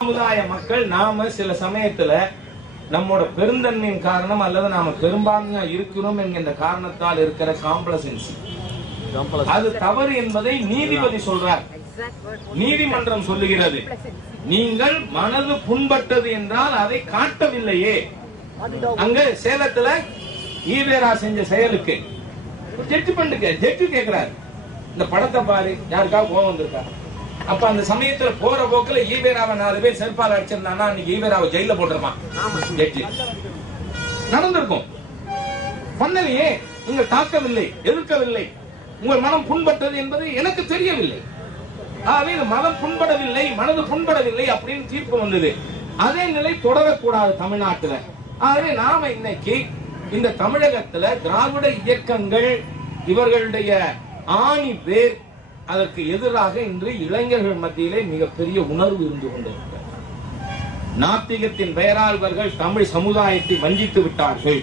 சமுதாய மக்கள் நாம சில சமயத்துல நம்மோட பெருந்தன்மையின் காரணம் அல்லது நாம பெரும்பான்மையா இருக்கிறோம் என்கின்ற காரணத்தால் இருக்கிற காம்ப்ளசன்சி அது தவறு என்பதை நீதிபதி சொல்றார். நீதிமன்றம் சொல்லுகிறது, நீங்கள் மனது புண்பட்டது என்றால் அதை காட்டவில்லையே. அங்க சேலத்துல ஈவேரா செஞ்ச செயலுக்கு ஜட்ஜு கேட்கிறார், இந்த படத்தை பாரு, யாருக்காவது கோவம் வந்திருக்கா? அப்ப அந்த சமயத்துல போற போக்குல ஈவேராவை 4 பேர் செருப்பால் அடிச்சிருந்தானா அன்னைக்கு ஈவேராவை ஜெயில போட்டிருப்பான். ஜட்ஜி நடந்திருக்கும். பண்ணலையே, நீங்கள் தாக்கவில்லை, எதிர்க்கவில்லை, உங்கள் மனம் புண்பட்டது என்பது எனக்கு தெரியவில்லை. ஆகவே மனம் புண்படவில்லை, மனது புண்படவில்லை அப்படின்னு தீர்ப்பு வந்தது. அதே நிலை தொடரக்கூடாது தமிழ்நாட்டுல. ஆகவே நாம இன்னைக்கு இந்த தமிழகத்துல திராவிட இயக்கங்கள் இவர்களுடைய ஆணி வேர், அதற்கு எதிராக இன்று இளைஞர்கள் மத்தியிலே மிகப்பெரிய உணர்வு இருந்து கொண்டிருக்கிறது. நாத்திகத்தின் பெயரால் இவர்கள் தமிழ் சமுதாயத்தை வஞ்சித்து விட்டார்கள்.